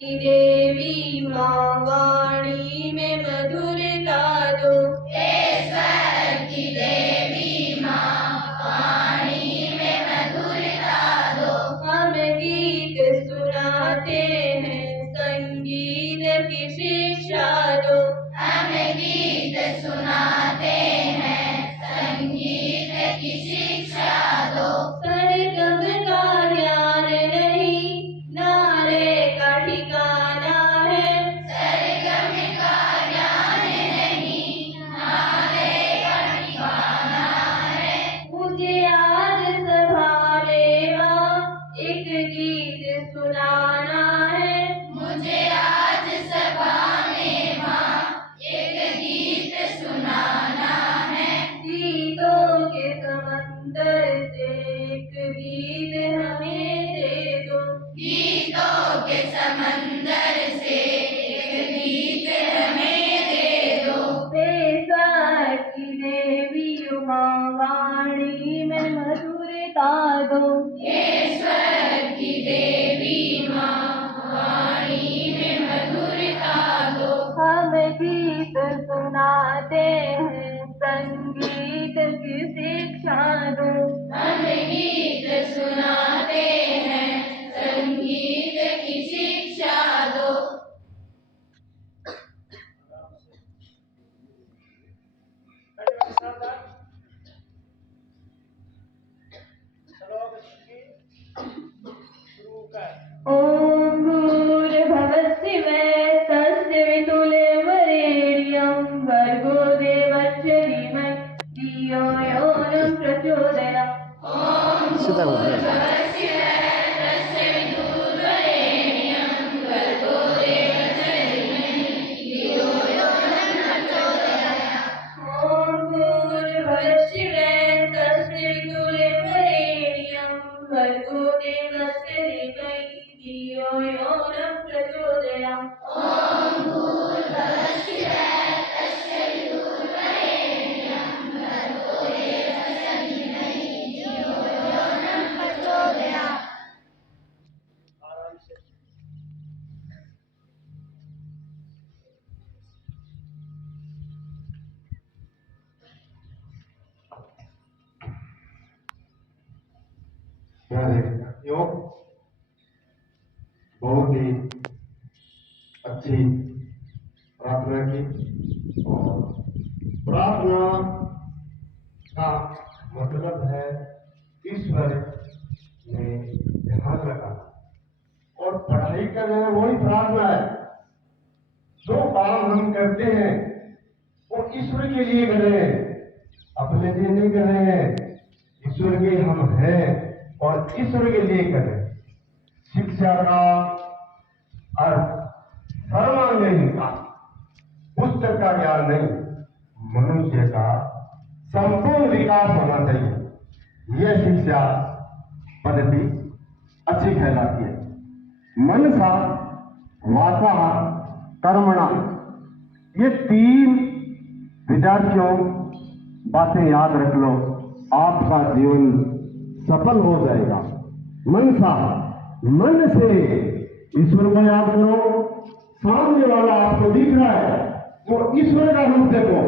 देवी माँ वाणी में मधुरता दो। ईश्वर की देवी माँ वाणी में मधुरता दो। हम गीत सुनाते हैं संगीत की शिक्षा दो। हम गीत सुनाते हैं संगीत की शिक्षा दो। सरगम का ज्ञान नहीं नारे का ठिकाना है। सरगम का ज्ञान नहीं नारे का ठिकाना है। मुझे आज सभा में माँ एक गीत सुनाना है। मुझे आज सभा में माँ एक गीत सुनाना है। गीतों के समंदर से एक गीत हमें दे दो। गीतों के समंदर से एक गीत हमें दे दो। ईश्वर की देवी उमा वाणी में मधुरता दो। ईश्वर की देवी माँ वाणी में मधुरता दो। हम गीत सुनाते हैं संगीत की शिक्षा दो। हम गीत सुनाते हैं संगीत की शिक्षा दो। ओम भूर्भुवः स्वः तस्य वितुर्वरेण्यं भर्गो देवस्य धीमहि धियो यो नः प्रचोदयात्। ओम भूर्भुवः स्वः तस्य वितुर्वरेण्यं भर्गो देवस्य धीमहि धियो यो नः प्रचोदयात्। ओम भूर्भुवः स्वः तस्य वितुर्वरेण्यं भर्गो देवस्य धीमहि धियो यो नः प्रचोदयात्। ओम भूर्भुवः स्वः तस्य वितुर्वरेण्यं भर्गो देवस्य धीमहि धियो यो नः प्रचोदयात्। प्यारे साथियों, बहुत ही अच्छी प्रार्थना की और प्रार्थना का मतलब है ईश्वर में ध्यान लगाना और पढ़ाई कर रहे हैं वही प्रार्थना है। जो काम हम करते हैं वो ईश्वर के लिए कर रहे हैं, अपने लिए नहीं कर रहे हैं। ईश्वर के हम हैं और ईश्वर के लिए कर रहे हैं। शिक्षा का अर्थ सर्वांगीण का पुस्तक का ज्ञान नहीं, मनुष्य का संपूर्ण विकास होना चाहिए। यह शिक्षा पद्धति अच्छी कहलाती है। मनसा वाचा कर्मणा, ये तीन विद्यार्थियों बातें याद रख लो, आपका जीवन सफल हो जाएगा। मनसा, मन से ईश्वर को याद करो। सामने वाला आपको दिख रहा है, वो ईश्वर का रूप देखो,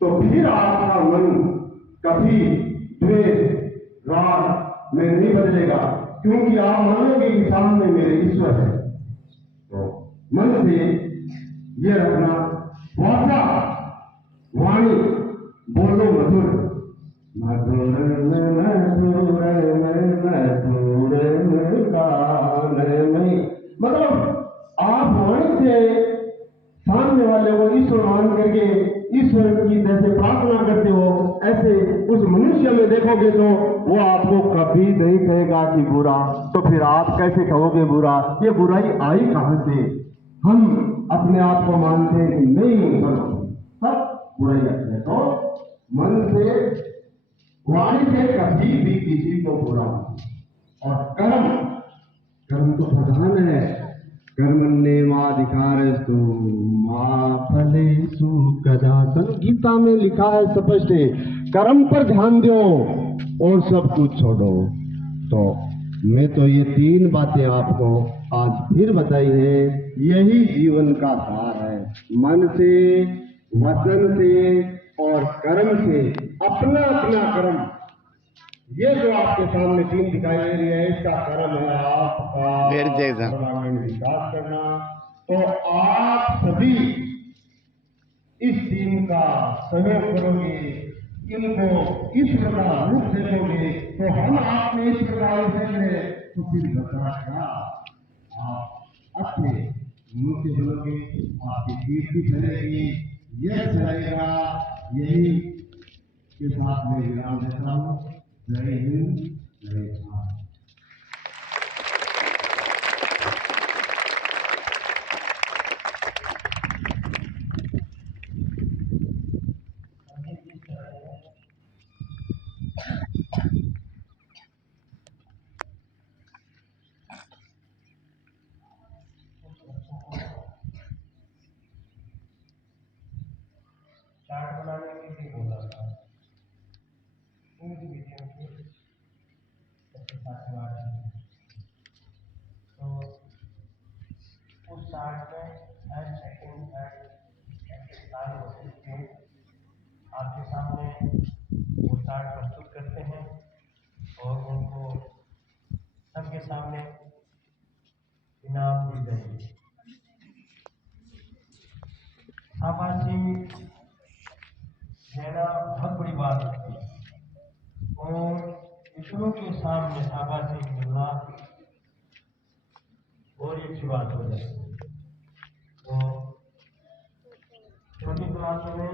तो फिर आपका मन कभी द्वेष राग में नहीं बदलेगा, क्योंकि आप मानोगे कि सामने मेरे ईश्वर है। तो मन से ये रखना। वाचा, वाणी, बोलो मधुर मधुर मधुर मधुर गान में, मतलब आप वाणी से सामने वाले को ईश्वर मान करके ईश्वर की जैसे प्रार्थना करते हो, ऐसे उस मनुष्य में देखोगे तो वो आपको कभी नहीं कहेगा कि बुरा। तो फिर आप कैसे कहोगे बुरा? ये बुराई आई कहां से? हम अपने आप को मानते हैं कि नहीं सब बुराई है। तो मन से, वाणी से कभी भी किसी को बुरा। और कर्म, कर्म तो प्रधान है। कर्मण्येवाधिकारस्तु मा फलेषु कदाचन, गीता में लिखा है स्पष्ट है, कर्म पर ध्यान दो और सब कुछ छोड़ो। तो मैं तो ये 3 बातें आपको आज फिर बताई है। यही जीवन का सार है। मन से, वचन से और कर्म से अपना अपना कर्म। ये जो आपके सामने 3 दिखाई दे रही है, इसका कर्म है आपका सर्वांगीण विकास करना। तो आप सभी इस टीम का सहयोग करोगे, इनको ईश्वर का रूप देखोगे, तो हम आप में ईश्वर का रूप देंगे, तो फिर बता क्या आप अच्छे मुंह से बोलोगे, आपकी कीर्ति फैलेगी, यश फैलेगा। यही के साथ मैं विराम देता हूँ। जय हिंद, जय भारत। चार्ट बनाने के लिए बोला था इंग्लिश मीडियम के सबके साथ बात की। तो उस चार्ट में हर सेकंड ऐसे साल होते थे। आपके सामने वो चार्ट प्रस्तुत करते हैं और उनको सबके सामने इनाम दी जाएगी। शाबाशी देना बहुत बड़ी बात होती है और इतनों के सामने शाबाशी मिलना और एक अच्छी बात हो जाती है। तो छोटी क्लासों में